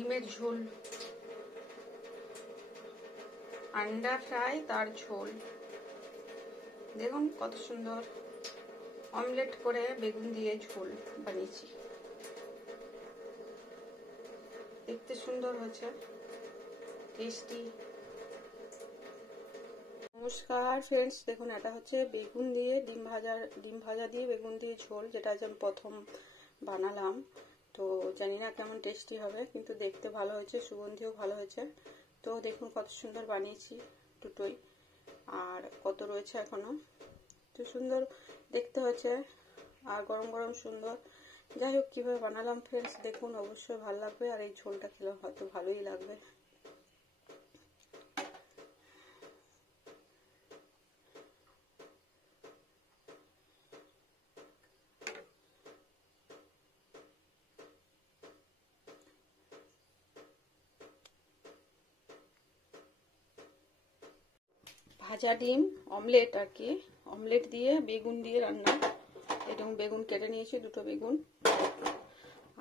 ডিমের ঝোল, আন্ডা ফ্রাই তার ঝোল। দেখুন কত সুন্দর অমলেট করে বেগুন দিয়ে ঝোল বানিয়েছি, দেখতে সুন্দর হয়েছে, টেস্টি। নমস্কার ফ্রেন্ডস, দেখুন এটা হচ্ছে বেগুন দিয়ে ডিম ভাজা দিয়ে বেগুন দিয়ে ঝোল, যেটা আজ আমি প্রথম বানালাম। তো জানি না কেমন টেস্টি হবে, কিন্তু দেখতে ভালো হয়েছে, সুগন্ধিও ভালো হয়েছে। তো দেখুন কত সুন্দর বানিয়েছি দুটোই, আর কত রয়েছে এখনো। তো সুন্দর দেখতে হয়েছে আর গরম গরম সুন্দর। যাই হোক, কীভাবে বানালাম ফ্রেন্ডস দেখুন, অবশ্যই ভালো লাগবে, আর এই ঝোলটা খেলে হয়তো ভালোই লাগবে। ভাজা ডিম অমলেট আর কি, অমলেট দিয়ে বেগুন দিয়ে রান্না। এরকম বেগুন কেটে নিয়েছি, দুটো বেগুন।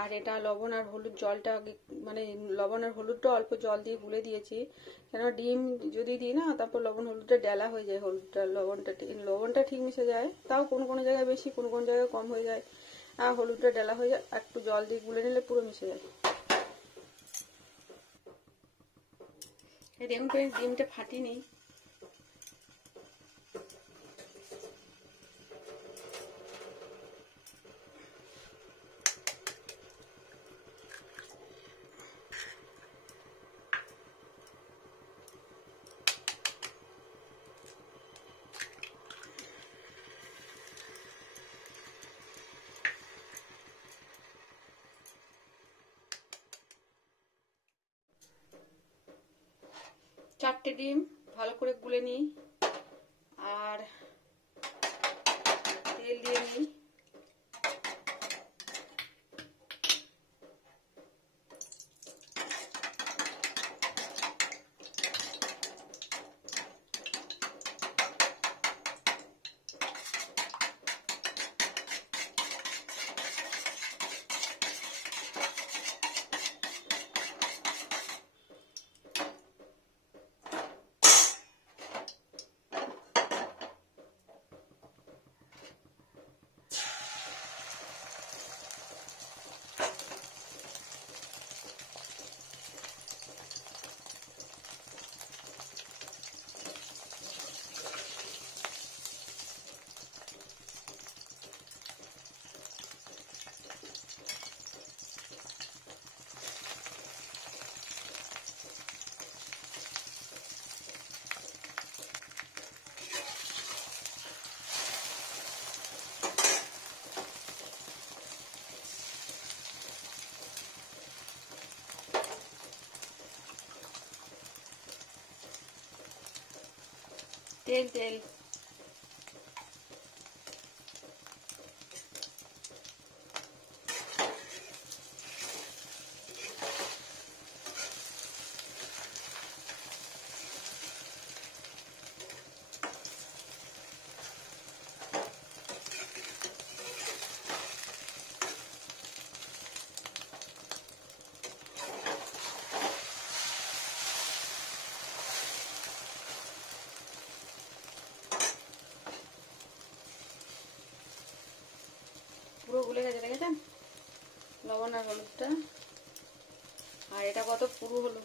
আর এটা লবণ আর হলুদ জলটা, মানে লবণ আর হলুদটা অল্প জল দিয়ে গুলে দিয়েছি, কেন ডিম যদি দিই না তারপর লবণ হলুদটা ডেলা হয়ে যায়, লবণটা ঠিক মিশে যায়, তাও কোনো কোনো জায়গায় বেশি কোনো কোনো জায়গায় কম হয়ে যায়, আর হলুদটা ডেলা হয়ে যায়, একটু জল দিয়ে গুলে নিলে পুরো মিশে যায়। এই দেখুন ডিমটা ফাটিনি। চারটে ডিম ভালো করে গুলে নিই, আর তেল দিয়ে নিই। তেল তেল পুরো গুলে গেছে, দেখেছেন লবণ আর হলুদটা, আর এটা কত পুরো হলো।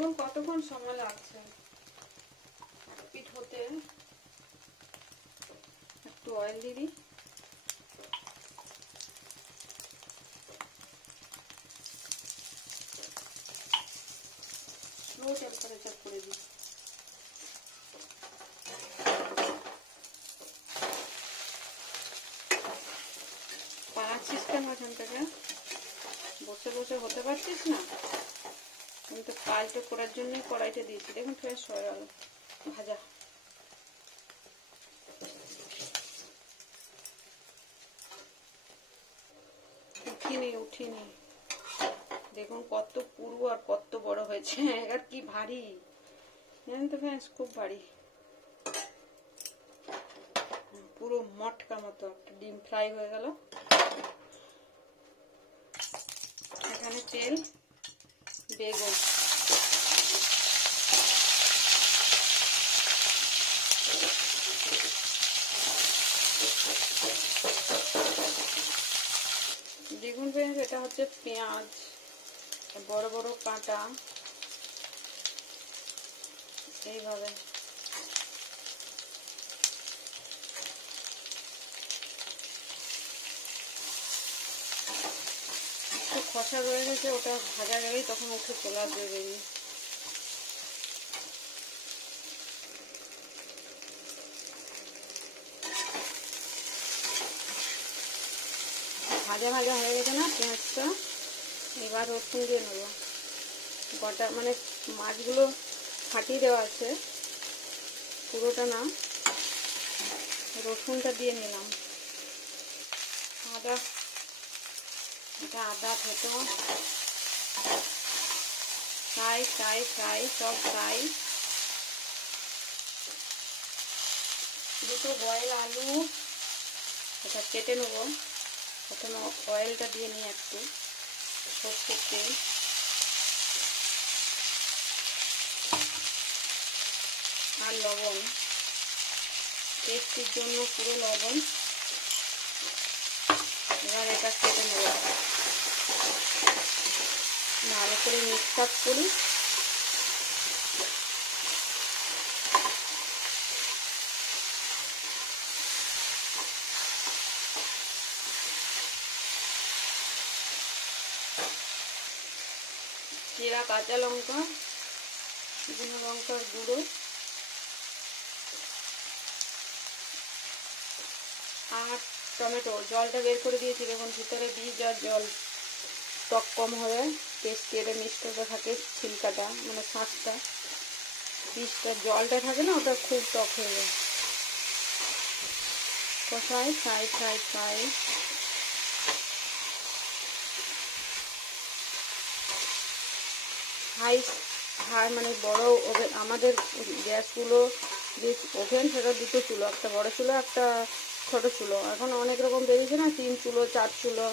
দেখুন কতক্ষণ সময় লাগছে পিঠ হতে। একটু অয়েল দিয়ে দিই। স্লো টেম্পারেচার করে দিই। 5 সিস্টেম ওখান থেকে বসে বসে হতে পারছিস না, কিন্তু কাজটা করার জন্যই কড়াইটা দিয়েছি। দেখুন ফ্রেশ হয়ে গেল ভাজা। উঠিনি। দেখুন কত পুরু আর কত বড় হয়েছে, আর কি ভারী জানেন তো ফ্রেন্ডস, খুব ভারী, পুরো মটকা মতো একটা ডিম ফ্রাই হয়ে গেল। এখানে তেল, বেগুন, দেখুন ফ্রেন্ডস এটা হচ্ছে পেঁয়াজ বড় বড় কাটা, এইভাবে একটু খসা রয়ে গেছে, ওটা ভাজা গেলেই তখন উঠে চলে আসবে বেরিয়ে। ভাজা ভাজা হয়ে গেছে না পেঁয়াজটা, এবার রসুন দিয়ে নেবো। গোটা মানে মাছগুলো ফাটিয়ে দেওয়া আছে, পুরোটা না, রসুনটা দিয়ে নিলাম। আদা, এটা আদা থেতো, ফ্রাই ফ্রাই ফ্রাই সব ফ্রাই। দুটো বয়েল আলু এটা কেটে নেবো। প্রথমে অয়েলটা দিয়ে নিই, একটু সরষের তেল, আর লবণ, টেস্টির জন্য পুরো লবণ। এবার এটা কেটে নেব, ভালো করে মিক্স আপ করি। জিরা, কাঁচা লঙ্কা, শুকনো লঙ্কার গুঁড়ো, আর টমেটো। জলটা বের করে দিয়েছি, দেখুন ভিতরে বীজ আর জল, টক কম হবে, টেস্টি এটা মিষ্টিটা থাকে, ছিলকাটা মানে শাঁসটা, বীজটা জলটা থাকে না, ওটা খুব টক হয়ে যায়। কষাই ফ্রাই ফ্রাই ফ্রাই। হাই মানে বড় ওভেন, আমাদের গ্যাসগুলো যে ওভেন সেটা দুটো চুলো, একটা বড় চুলো একটা ছোট চুলো। এখন অনেক রকম বেরিয়েছে না, 3 চুলো 4 চুলো,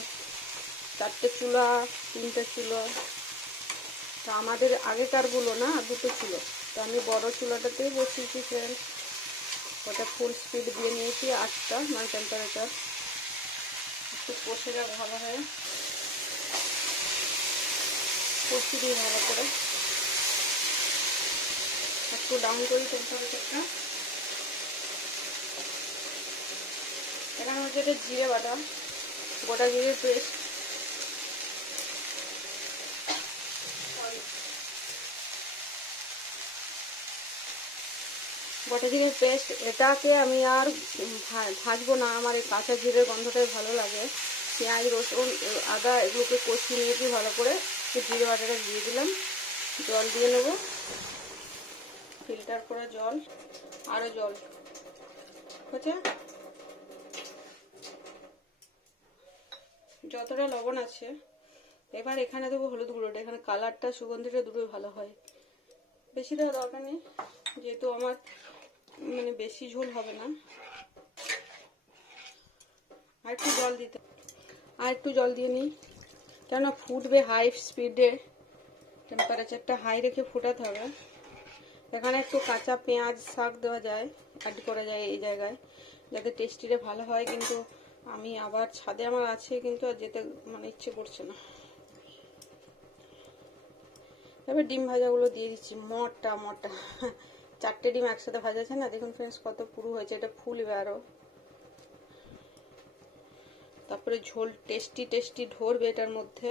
4টে চুলা, 3টে চুলো। তো আমাদের আগেকারগুলো না দুটো চুলো, তো আমি বড় চুলাটাতেই বসিয়েছি ফ্রেন্ড। ওটা ফুল স্পিড দিয়ে নিয়েছি, 8টা মানে টেম্পারেচার। একটু কষে যাক ভালো হয়, কষি দিই ভালো করে, একটু ডাউন করি টেম্পারেচারটা। এখানে হচ্ছে এটা জিরে বাটা, গোটা জিরের পেস্ট, গোটা জিরের পেস্ট। এটাকে আমি আর ভাজবো না, আমার এই কাঁচা জিরের গন্ধটাই ভালো লাগে। পেঁয়াজ, রসুন, আদা এগুলোকে কষিয়ে নিয়েছি ভালো করে, জিরে বাটাটা দিয়ে দিলাম। জল দিয়ে নেব, ফিল্টার করা জল, আরও জল হচ্ছে, যতটা লবণ আছে। এবার এখানে দেবো হলুদ গুঁড়োটা, এখানে কালারটা সুগন্ধিটা দুটোই ভালো হয়। বেশি দেওয়া দরকার নেই, যেহেতু আমার মানে বেশি ঝোল হবে না। আর একটু জল দিয়ে নিই, কেননা ফুটবে হাই স্পিডে, টেম্পারেচারটা হাই রেখে ফুটাতে হবে। এখানে একটু কাঁচা পেঁয়াজ শাক দেওয়া যায়, অ্যাড করা যায় এই জায়গায়, যাতে টেস্টিটা ভালো হয়। কিন্তু আমি আবার ছাদে আমার আছে, কিন্তু আর যেতে মানে ইচ্ছে করছে না। এবার ডিম ভাজাগুলো দিয়ে দিচ্ছি মোটা মোটা। 4টে ডিম একসাথে ভাজাছে না, দেখুন ফ্রেন্ডস কত পুরু হয়েছে, এটা ফুলবে আরো। তারপরে ঝোল টেস্টি টেস্টি ধরবে এটার মধ্যে।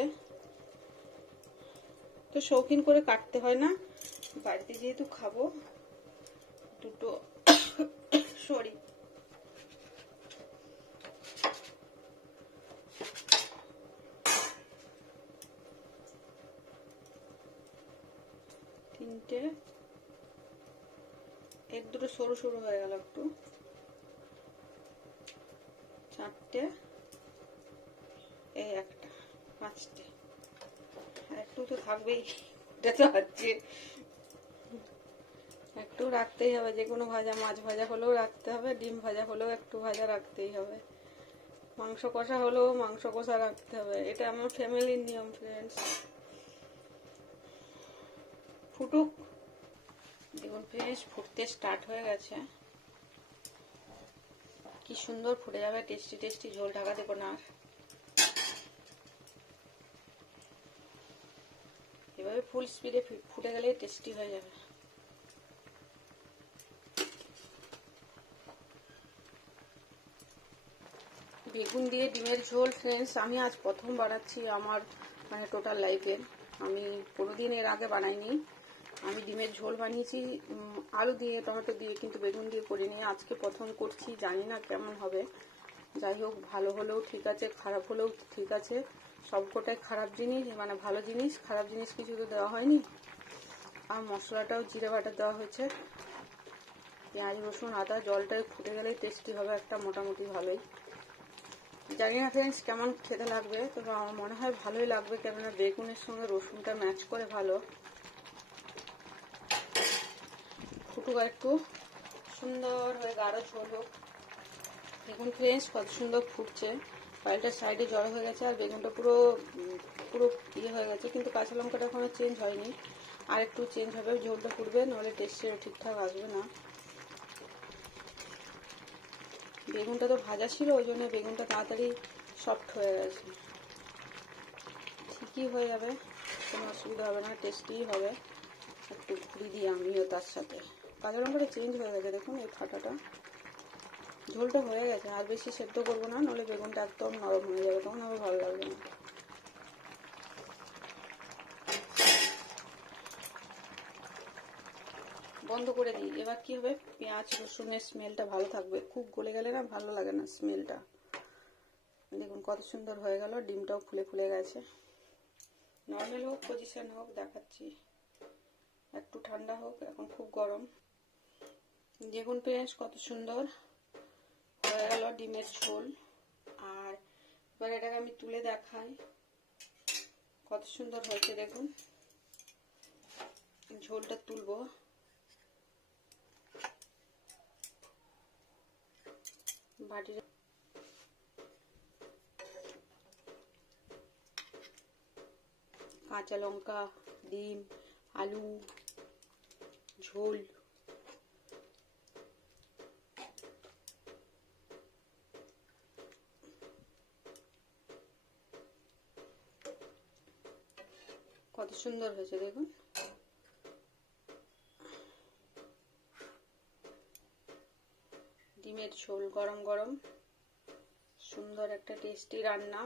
তো শৌখিন করে কাটতে হয় না, বাড়িতে যেহেতু খাবো দুটো সরি তিনটে, এক দুটো সরু সরু হয়ে গেল একটু, 4টে, এই একটা, 5টে, একটু তো থাকবেই, এটা তো হচ্ছে একটু রাখতেই হবে। যে কোনো ভাজা, মাছ ভাজা হলেও রাখতে হবে, ডিম ভাজা হলেও একটু ভাজা রাখতেই হবে, মাংস কষা হলেও মাংস কষা রাখতে হবে। এটা আমার ফ্যামিলির নিয়ম ফ্রেন্ডস। ফুটুক, দেখুন ফ্রেন্ডস ফুটতে স্টার্ট হয়ে গেছে, কি সুন্দর ফুটে যাবে, টেস্টি টেস্টি ঝোল, ঢাকা দেবো না আর। এভাবে ফুল স্পিডে ফুটে গেলে টেস্টি হয়ে যাবে। বেগুন দিয়ে ডিমের ঝোল ফ্রেন্ডস আমি আজ প্রথম বানাচ্ছি আমার মানে টোটাল লাইফে। আমি কোনোদিন এর আগে বানাইনি। আমি ডিমের ঝোল বানিয়েছি আলু দিয়ে, টমেটো দিয়ে, কিন্তু বেগুন দিয়ে করিনি, আজকে প্রথম করছি, জানি না কেমন হবে। যাই হোক, ভালো হলেও ঠিক আছে, খারাপ হলেও ঠিক আছে, সবকটাই খারাপ জিনিস, মানে ভালো জিনিস, খারাপ জিনিস কিছু তো দেওয়া হয়নি। আর মশলাটাও জিরে বাটা দেওয়া হয়েছে, পেঁয়াজ রসুন আদা, জলটা ফুটে গেলেই টেস্টি হবে একটা, মোটামুটি ভালোই। জানি না ফ্রেন্ডস কেমন খেতে লাগবে, তবে আমার মনে হয় ভালোই লাগবে, কেননা বেগুনের সঙ্গে রসুনটা ম্যাচ করে ভালো। ফুটুক একটু সুন্দর হয়ে গাঢ় ঝোল হোক। দেখুন ফ্রেন্ডস কত সুন্দর ফুটছে, পাইলটার সাইডে জড়ো হয়ে গেছে, আর বেগুনটা পুরো পুরো ইয়ে হয়ে গেছে, কিন্তু কাঁচা লঙ্কাটা এখনো চেঞ্জ হয়নি, আর একটু চেঞ্জ হবে, ঝোলটা ফুটবে, নাহলে টেস্টটা ঠিকঠাক আসবে না। বেগুনটা তো ভাজা ছিল, ওই জন্য বেগুনটা তাড়াতাড়ি সফট হয়ে গেছে। ঠিকই হয়ে যাবে, কোনো অসুবিধা হবে না, টেস্টিই হবে। একটু ঘুরি দিই আমিও তার সাথে। কাঁচা লঙ্কাটা চেঞ্জ হয়ে গেছে, দেখুন এই ফাটাটা, ঝোলটা হয়ে গেছে, আর বেশি সেদ্ধ করবো না, নাহলে বেগুনটা একদম নরম হয়ে যাবে, তখন আবার ভালো লাগবে না। বন্ধ করে দিই। এবার কি হবে, পেঁয়াজ রসুনের স্মেলটা ভালো থাকবে, খুব গলে গেলে না ভালো লাগে না স্মেলটা। দেখুন কত সুন্দর হয়ে গেল, ডিমটাও ফুলে ফুলে গেছে। নর্মাল হোক, পজিশন হোক, দেখাচ্ছি, একটু ঠান্ডা হোক, এখন খুব গরম। দেখুন পেঁয়াজ কত সুন্দর হয়ে গেল ডিমের ঝোল। আর এবার এটাকে আমি তুলে দেখাই, কত সুন্দর হয়েছে দেখুন। ঝোলটা তুলবো, বাটির কাঁচা লঙ্কা, ডিম, আলু, ঝোল, কত সুন্দর হয়েছে দেখুন। ডিমের ঝোল গরম গরম, সুন্দর একটা টেস্টি রান্না।